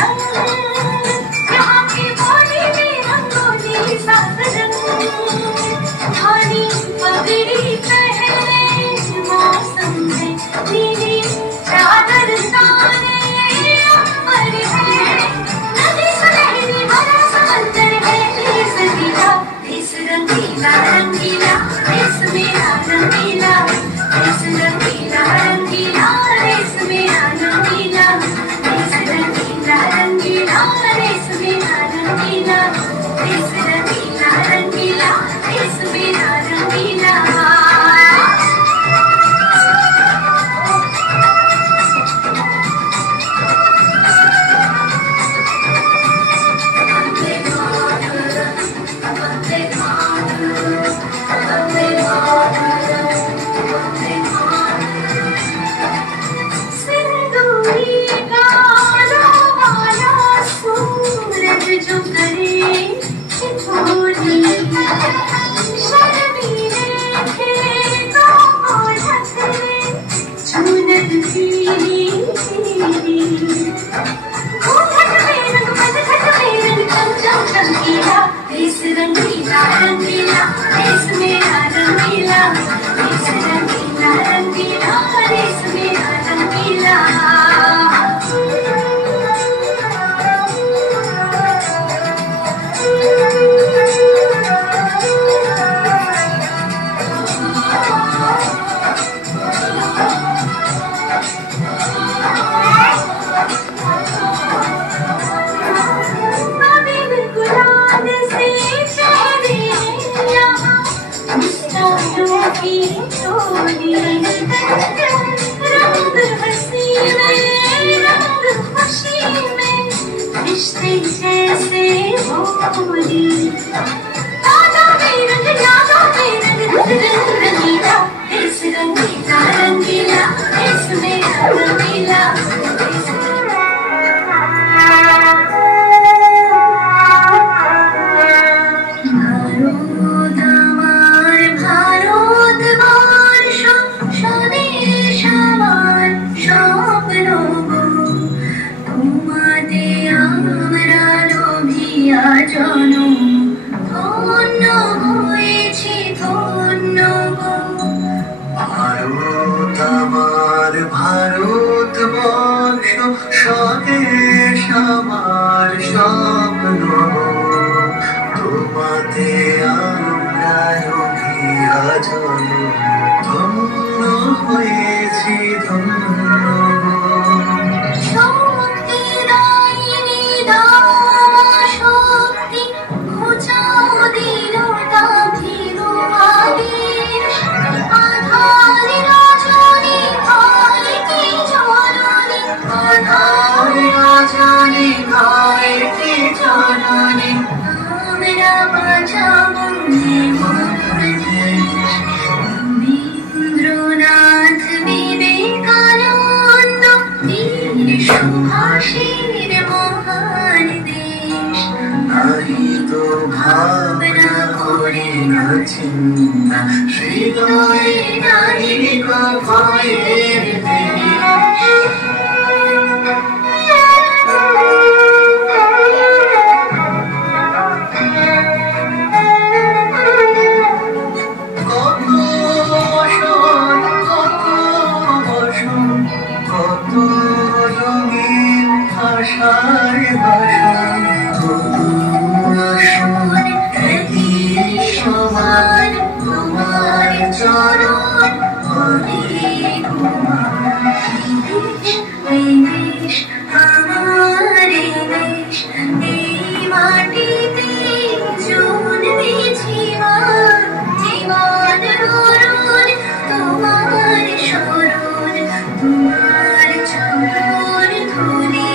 यहाँ की बॉडी में रंगोली सात रंग धानी पगड़ी पहने मौसम में नीली चादर ताने अंबर है नदी सुनहरी भरा समंदर है देश रंगीला रंगीला देश मेरा रंगीला देश रंगीला रंगीला देश मेरा रंगीला देश रंगीला रंगीला देश मेरा रंगीला देश रंगीला रंगीला देश मेरा रंगीला जो करे छोड़ी शर्मीले खेतों को ढके चुनर पीली घूंघट में रंग पतझट में रंग चम चम चमकीला देश रंगीला रंगीला देश मेरा रंगीला देश रंगीला रंगीला देश मेरा रंगीला रंग हसी में रंग खुशी में रिश्ते जैसे होली यादों में रंग रंगीला देश रंगीला रंगीला देश मेरा रंगीला ভারতবর্ষ স্বদেশ আমার স্বপ্ন তোমাতে আমরা অভিয়াজন ধন্য হয়েছি ধন্য শক্তি দায়িনী শক্তি ঘুচাও দিল দাভিল আদেশ আধার রজনী হয় কি জননী আধার রজনী হয় কি জননী আমরা বাঁচাবো রবীন্দ্রনাথ বিবেকানন্দ বীর সুভাষের মহান দেশ নাহি তো ভাবনা করে না চিন্তা হৃদয়ে নাহি গো ভয়ের দেশ কত রঙিন ভাষার ভাষণ সমান তোমার চরণ হরে দেশ আমার দেশ এই মাটিতে জন্মেছি জীবন মরণ তোমার শরণ তোমার চরণ ধরে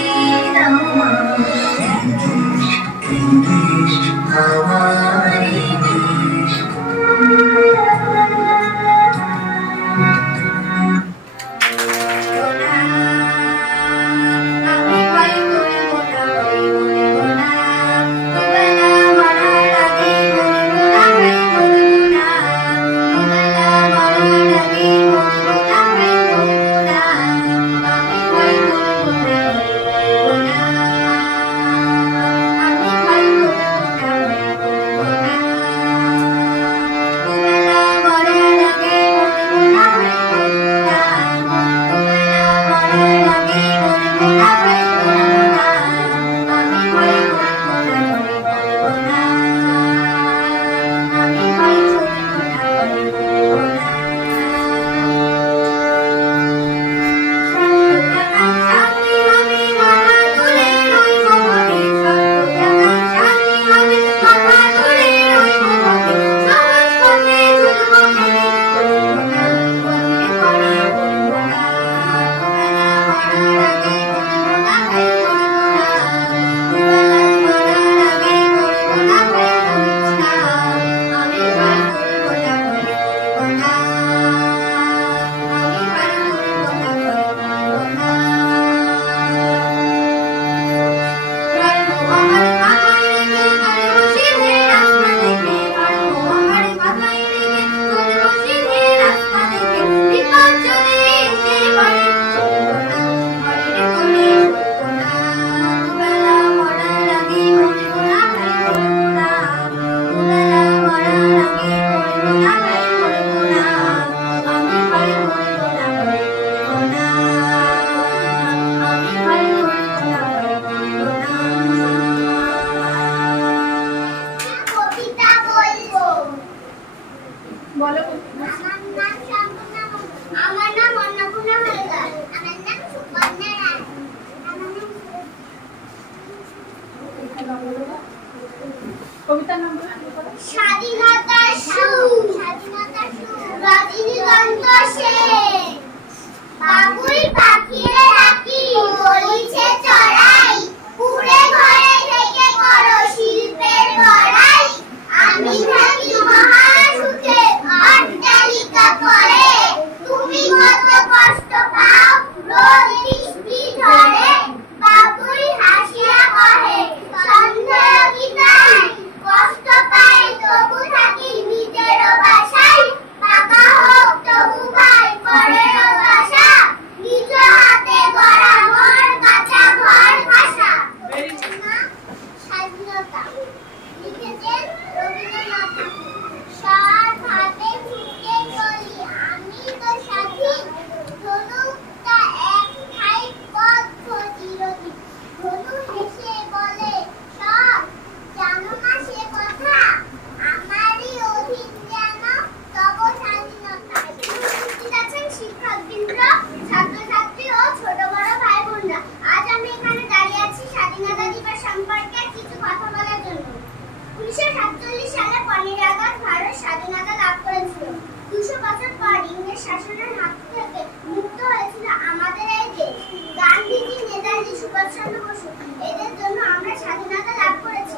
কবিতার নাম স্বাধীনতার সুর, রজনীগন্ধা সেন। বাবুই পাখিরে ডাকি বলিছে চড়াই, পুরে ঘরে থেকে করো শিল্পের বড়াই। আমি থাকি মহাসুখে অট্টালিকা করে, তুমি কত কষ্ট পাও রোদ বৃষ্টি ঝড়ে। বাবুই হাসিয়া কহে সন্দেহ কি তাই, কষ্ট পাই তবু থাকি নিজের বাসায়। টাকা হোক তবু পাই পরের বাসা, নিজ হাতে গড়া মোর কাঁচা ঘর ভাষা। স্বাধীনতা লিখেছেন রবীন্দ্রনাথ ঠাকুর। সার হাতে ছুটে চলি আমি তো স্বাধীন, ধনুকটা এক ঠাই বদ্ধ চিরদিন। ধনু হেসে বলে সব জানো না সে কথা, আমারই অধীন যেন তব স্বাধীনতা। উপস্থিত আছেন শিক্ষকবৃন্দ, ছাত্রছাত্রী ও ছোট বড় ভাই বোনরা। আজ আমি এখানে দাঁড়িয়ে আছি স্বাধীনতা দিবস সম্পর্কে কিছু কথা বলার জন্য। 1947 সালে 15 আগস্ট ভারত স্বাধীনতা লাভ করেছিল। 200 বছর পর ইংরেজ শাসনের হাত থেকে মুক্ত হয়েছিল আমাদের এই দেশ। গান্ধীজি, নেতাজি, সুভাষচন্দ্র বসু এদের জন্য আমরা স্বাধীনতা লাভ করেছি।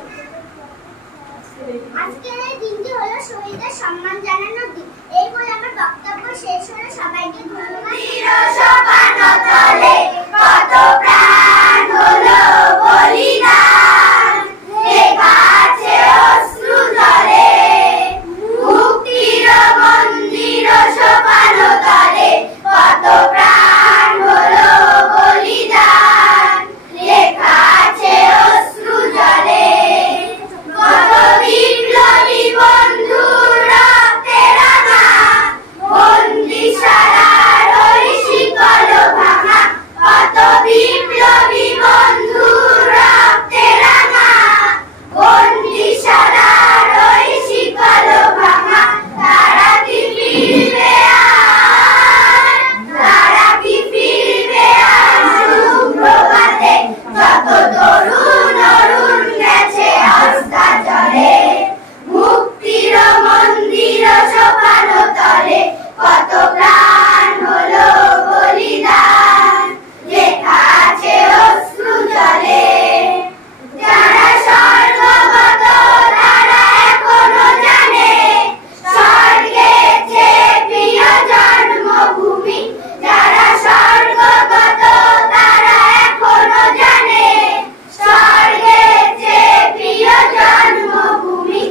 আজকের এই দিনটি হলো শহীদদের সম্মান জানানোর দিন। এই বলে আমার বক্তব্য শেষ হলো। সবাইকে ধন্যবাদ। কত প্রাণ হলো বলিদান, লেখা আছে অশ্রু জলে। মুক্তির মন্দির সোপান তলে, কত প্রাণ হলো বলিদান, লেখা আছে অশ্রু জলে। কত বিপ্লবী বন্ধু রক্তে রাঙা, বন্দিশালার ওই শিকল ভাঙা। কত বিপ্লবী বন্ধু রক্তে রাঙা, বন্দিশালার ওই শিকল ভাঙা। তারা কি ফিরবে আর, তারা কি ফিরবে আর সুপ্রভাতে। যত তরুণ অরুণ গেছে অস্তা জলে, মুক্তির মন্দির সোপান তলে, কত প্রাণ হলো বলিদান, লেখা আছে অশ্রু জলে। যারা স্বর্গগত তারা এখনো জানে, স্বর্গের চেয়ে প্রিয় জন্মভূমি। যারা স্বর্গগত তারা এখনো জানে, স্বর্গের চেয়ে প্রিয় জন্মভূমি।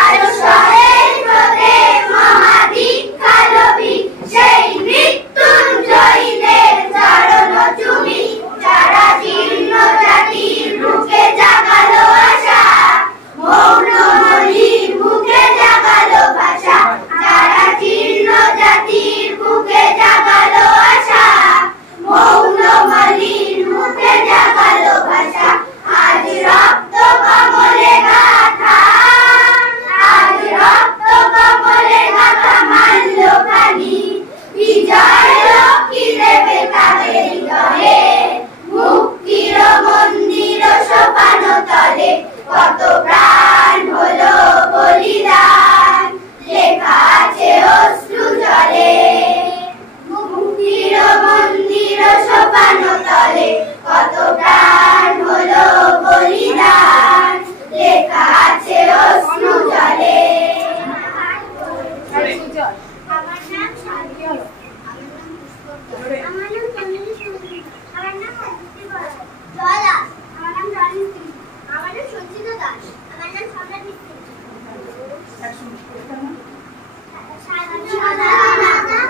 আজ শহীদ হতে মহাদীক্ষা লোভী, সেই মৃত্যুঞ্জয়ীদের চরণ চুমি। যারা জীর্ণ জাতির বুকে জাগালো আশা, মৌন মলির বুকে জাগালো ভাষা। যারা জীর্ণ জাতির বুকে জাগালো আশা, মৌন মলির বুকে জাগালো ভাষা। আজ রক্ত কমলে গাথা, আজ রক্ত কমলে গাথা মাল্য খানি। বিজয় লক্ষ্মী দেবে তাদের হৃদয়ে, মুক্তির মন্দির সোপান তলে, কত প্রাণ হলো বলিদান, লেখা আছে অশ্রু জলে। মুক্তির মন্দির সোপান তলে, কত প্রাণ হলো বলিদান, লেখা আছে অশ্রু জলে। আমার নাম সাদিয়া, আমার নাম তন্ময়ী চৌধুরী, আমার নাম অদিতি বরা, জয় দাস, আমার নাম রানী সিং, আমার নাম সঞ্চিতা দাস, আমার নাম সম্রাট মিস্ত্রি। স্বাধীনতা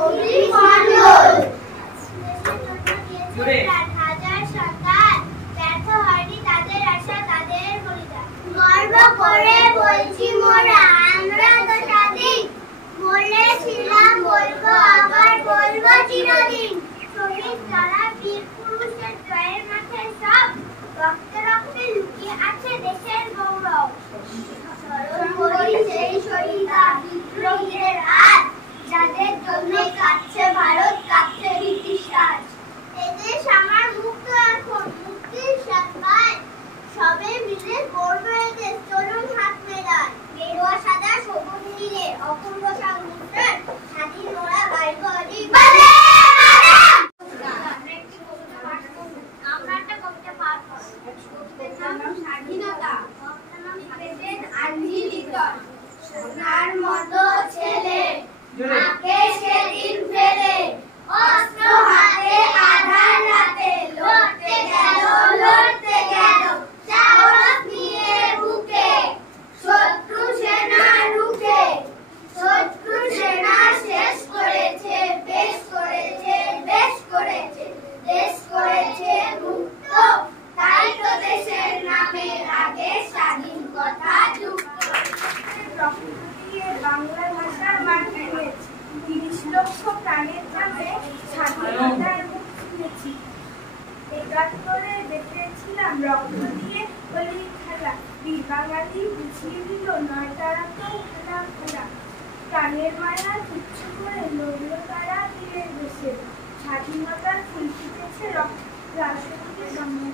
অগ্নি মণ্ডল। হাজার সরকার ব্যর্থ হয়নি তাদের আশা, তাদের বলিদান। গর্ব করে বলছি মোরা আমরা তো স্বাধীন, বলেছিলাম বলবো আবার বলবো চিরদিন। শহীদ যারা বীর পুরুষের জয়ের মাঠে সব, রক্তে রক্তে লুকিয়ে আছে দেশের গৌরব। স্মরণ করি সেই শহীদা বিদ্রোহীদের আজ, যাদের জন্য কাঁদছে ভারত, কাঁদছে ব্রিটিশ রাজ। এদেশ আমার মুক্ত এখন, মুক্তির স্বাদ পায় সবে মিলে আমার মতো ছেলে মাকে সেদিন ফেলে অস্ত্র হাতে আধার রাতে লড়তে গেল সাহস নিয়ে বুকে শত্রু সেনা রুখে শত্রু সেনা শেষ করেছে বেশ করেছে দেশ করেছে মুক্ত তাই তো দেশের নামে আগে স্বাধীন কথা যুক্ত বাংলা ভাষার মাটি হয়েছে ৩০ লক্ষ প্রাণের নামে স্বাধীনতার মুখ খুলেছি ৭১-এ দেখেছিলাম রক্ত দিয়ে হোলির খেলা বীর বাঙালি বুঝিয়ে দিল ৯ তারাতেও খেলা প্রাণের মায়া তুচ্ছ করে লড়ল তারা তীরের দেশে স্বাধীনতার ফুল ফুটেছে রাষ্ট্রপতির সামনে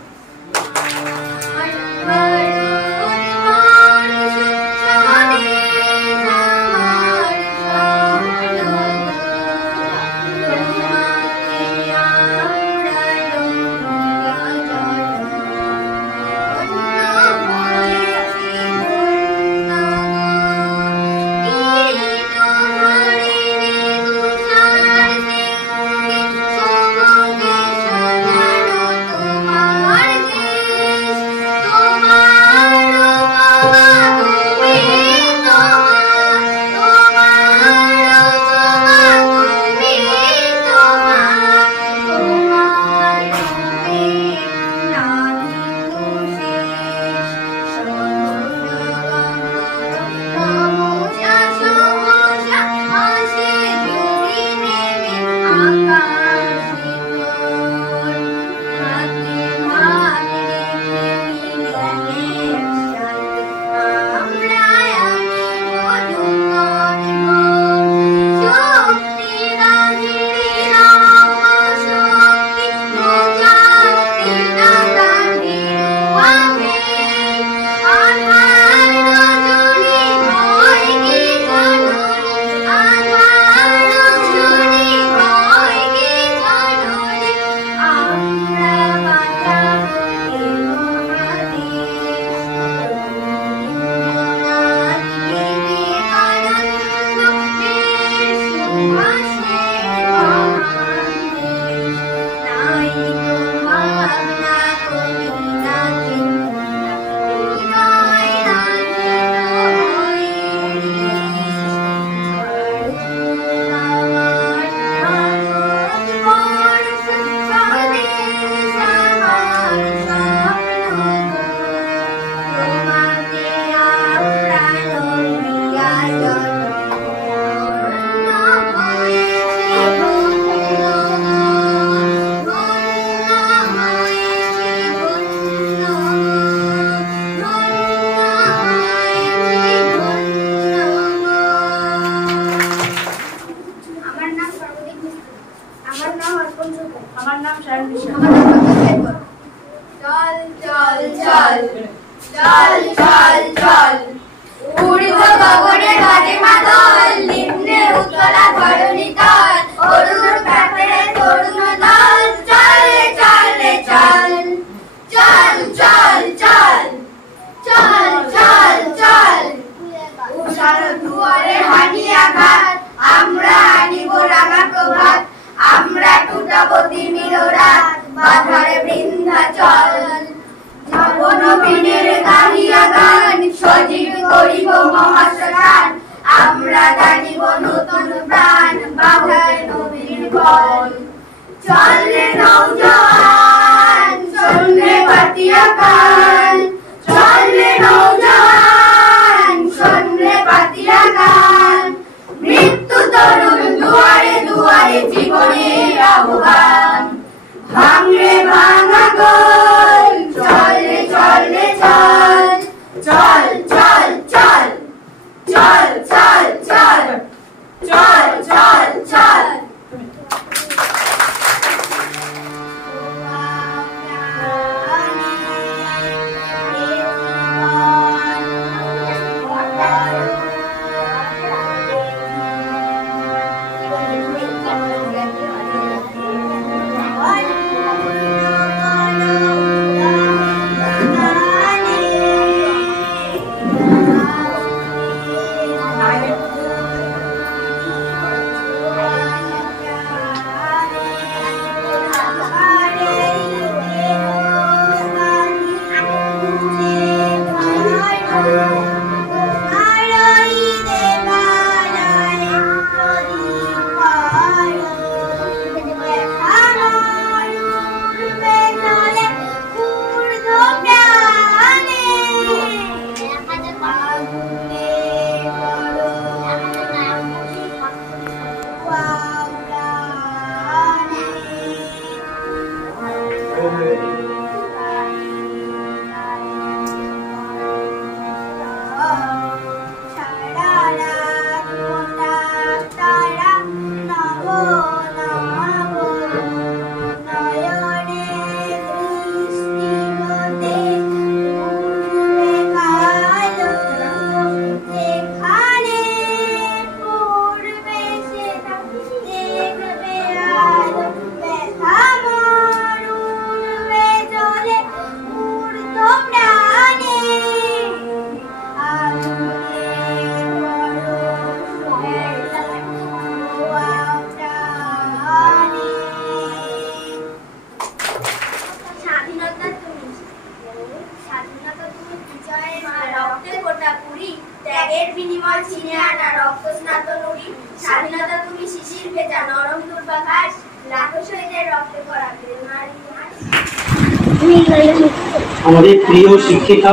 আমাদের প্রিয় শিক্ষিকা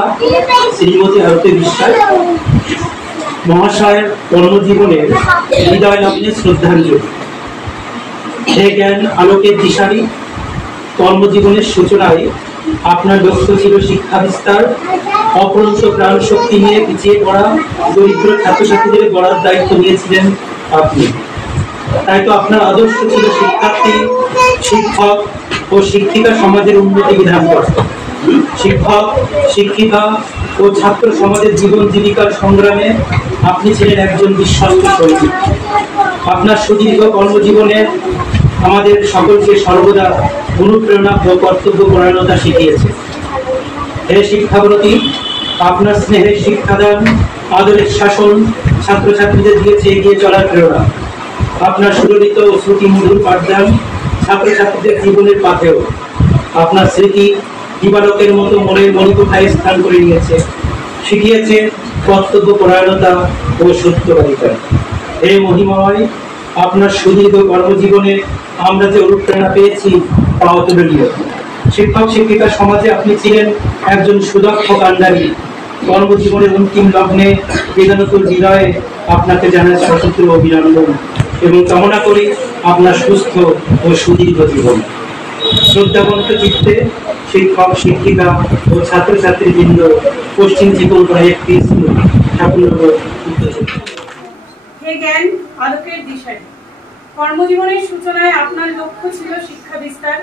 শ্রীমতী আরতি বিশ্বাস মহাশয়ের কর্মজীবনের হৃদয় লগ্নে শ্রদ্ধাঞ্জলি। হে জ্ঞান আলোকের দিশারি, কর্মজীবনের সূচনায় আপনার লক্ষ্য ছিল শিক্ষা বিস্তার। অপরন্ত প্রাণ শক্তি নিয়ে পিছিয়ে পড়া দরিদ্র ছাত্রছাত্রীদের গড়ার দায়িত্ব নিয়েছিলেন আপনি। তাই তো আপনার আদর্শ ছিল শিক্ষার্থী, শিক্ষক ও শিক্ষিকা সমাজের উন্নতি বিধান করা। শিক্ষক, শিক্ষিকা ও ছাত্র সমাজের জীবন জীবিকার সংগ্রামে আপনি ছিলেন একজন বিশ্বস্ত সৈনিক। আপনার সুদীর্ঘ কর্মজীবনে আমাদের সকলকে সর্বদা অনুপ্রেরণা ও কর্তব্য পরায়ণতা শিখিয়েছে। হে শিক্ষাব্রতী, আপনার স্নেহের শিক্ষাদান, আদরের শাসন ছাত্রছাত্রীদের দিয়েছে এগিয়ে চলার প্রেরণা। আপনার সুললিত ও শ্রুতিমধুর পাঠদান ছাত্রছাত্রীদের জীবনের পাথেও। আপনার স্মৃতি দিবালোকের মতো মনের মণিকোঠায় স্থান করে নিয়েছে, শিখিয়েছে কর্তব্য পরায়ণতা ও সত্যবাদিতা। হে মহিমময়, আপনার সুদীর্ঘ কর্মজীবনে আমরা যে অনুপ্রেরণা পেয়েছি তা অতুলনীয়। শিক্ষক শিক্ষিকা সমাজে আপনি ছিলেন একজন সুদক্ষ কাণ্ডারী। কর্মজীবনের অন্তিম লগ্নে বেদানতুর হৃদয়ে আপনাকে জানাই সশস্ত্র অভিনন্দন এবং কামনা করি আপনার সুস্থ ও সুদীর্ঘ জীবন। শ্রদ্ধাবন্ত চিত্তে শিক্ষক শিক্ষিকা ও ছাত্রছাত্রীবৃন্দ পশ্চিম জীবনগড় একটি হে জ্ঞান আলোকের দিশারি, কর্মজীবনের সূচনায় আপনার লক্ষ্য ছিল শিক্ষা বিস্তার।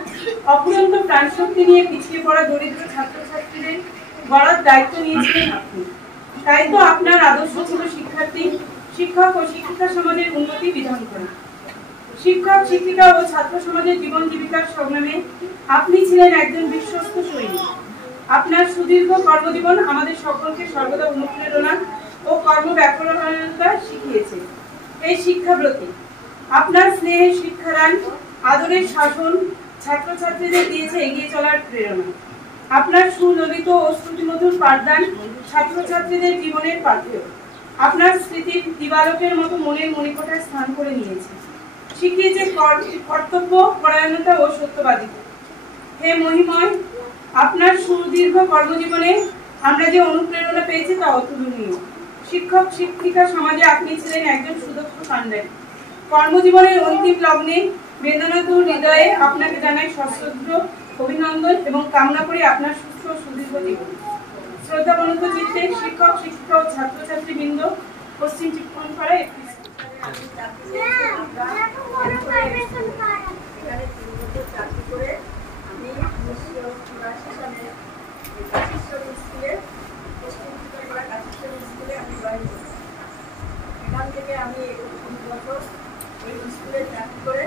অফুরন্ত প্রাণশক্তি নিয়ে পিছিয়ে পড়া দরিদ্র ছাত্রছাত্রীদের গড়ার দায়িত্ব নিয়েছিলেন আপনি। তাই তো আপনার আদর্শ ছিল শিক্ষার্থী, শিক্ষক ও শিক্ষিকা সমাজের উন্নতি বিধান করা। শিক্ষক শিক্ষিকা ও ছাত্র সমাজের জীবন জীবিকার সংগ্রামে আপনি ছিলেন একজন বিশ্বস্ত সৈনিক। আপনার সুদীর্ঘ কর্মজীবন আমাদের সকলকে সর্বদা অনুপ্রেরণা ও কর্মব্যবহারিতা শিখিয়েছে। এই শিক্ষাব্রতী, আপনার স্নেহের শিক্ষাদান, আদরের শাসন ছাত্রছাত্রীদের দিয়েছে এগিয়ে চলার প্রেরণা। আপনার সুললিত ও শ্রুতিমধুর পাঠদান ছাত্রছাত্রীদের জীবনের পাথেয়। আপনার স্মৃতির দিবালোকের মতো মনের মণিকোঠায় স্থান করে নিয়েছে, শিখিয়েছে কর্তব্য পরায়ণতা ও সত্যবাদিতা। হে মহিময়, আপনার সুদীর্ঘ কর্মজীবনে আমরা যে অনুপ্রেরণা পেয়েছি তা অতুলনীয়। শিক্ষক শিক্ষিকা সমাজে আপনি ছিলেন একজন সুদক্ষ কাণ্ডারী। কর্মজীবনের অন্তিম লগ্নে বেদনাতুর হৃদয়ে আপনাকে জানাই সশ্রদ্ধ অভিনন্দন এবং কামনা করি আপনার সুস্থ সুদীর্ঘ জীবন। শ্রদ্ধাবনত চিত্তে শিক্ষক শিক্ষিকা ও ছাত্রছাত্রীবৃন্দ পশ্চিম জীবনগড় একটি এখান থেকে আমি স্কুলে চাকরি করে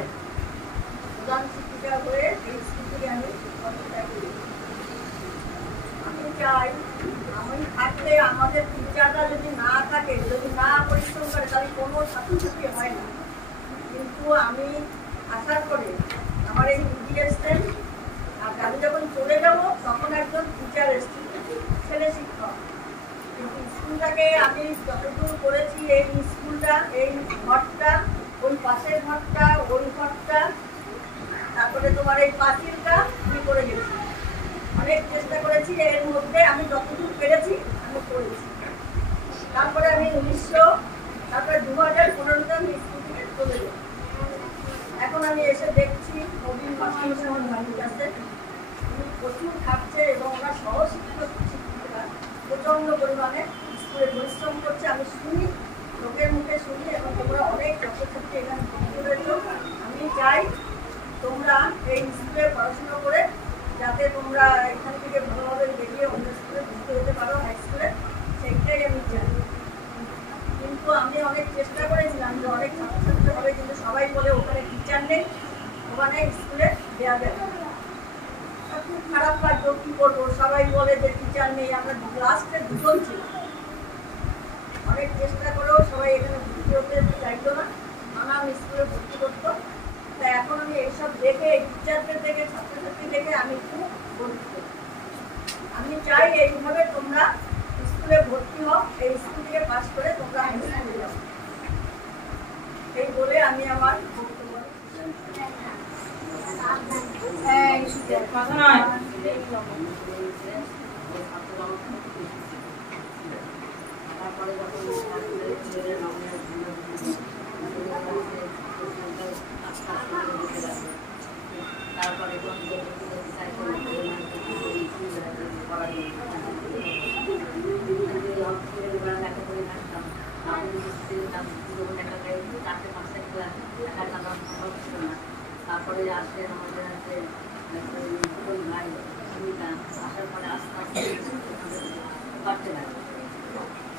প্রধান শিক্ষিকা হয়ে এই স্কুল থেকে আমি আমি চাই আমি থাকলে আমাদের টিচাররা যদি না থাকে, যদি না পরিশ্রম করে তাহলে কোনো ছাত্রছাত্রী হয় না। কিন্তু আমি আসার পরে আমার এই দিদি এসছেন, আর আমি যখন চলে যাব তখন একজন টিচার এসছেন, শিক্ষক। কিন্তু স্কুলটাকে আমি যতদূর করেছি, এই স্কুলটা, এই ঘরটা, ওই পাশের ঘরটা, ওই ঘরটা, তারপরে তোমার এই পাঁচিলটা আমি করে গেছি। অনেক চেষ্টা করেছি, এর মধ্যে আমি যতদূর পেরেছি আমি করেছি। তারপরে আমি 2015-তে আমি স্কুল থেকে চলে যাই। এখন আমি এসে দেখছি নবীন মাস্টার আমার বাড়ির কাছে প্রচুর খাচ্ছে এবং ওরা সহশিক্ষক শিক্ষিকারা প্রচণ্ড পরিমাণে স্কুলে পরিশ্রম করছে। আমি শুনি, লোকের মুখে শুনি, এবং তোমরা অনেক ছাত্রছাত্রী এখানে ভর্তি হয়েছো। আমি চাই তোমরা এই স্কুলে পড়াশোনা করে যাতে তোমরা এখান থেকে ভালোভাবে বেরিয়ে অন্য স্কুলে ভর্তি হতে পারো, হাই স্কুলে, সেইটাই আমি চাই। কিন্তু আমি অনেক চেষ্টা করেছিলাম যে অনেক ছাত্রছাত্রী হবে, কিন্তু সবাই বলে ওখানে টিচার নেই, ওখানে স্কুলে দেওয়া যাবে। খুব খারাপ লাগতো, কি করবো, সবাই বলে যে টিচার নেই। আমরা লাস্টে দুজন ছিল, অনেক চেষ্টা করেও সবাই এখানে ভর্তি হতে চাইতো না, নানান স্কুলে ভর্তি করতো। তাই এখন আমি এইসব দেখে, টিচারদের দেখে, ছাত্রছাত্রী দেখে আমি খুব গর্বিত। আমি চাই এইভাবে তোমরা স্কুলে ভর্তি হও, এই স্কুল থেকে পাস করে তোমরা হাই স্কুলে যাও। এই বলে আমি আমার বক্তব্য কথা নয়। তারপরে তারপরে আসলেন আমাদের হাতে ভাই সুমিতা, আসার পরে আস্তে আস্তে বাড়তে লাগে।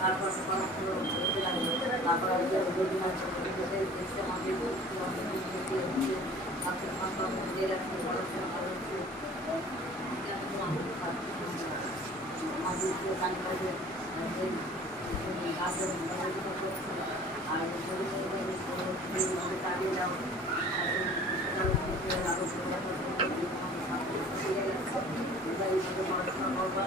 তারপর পড়াশুনো করতে লাগলো। তারপরে দেখছে আমাদের পড়াশোনা করাচ্ছে। আর চালিয়ে যাও পড়াশোনা করবা।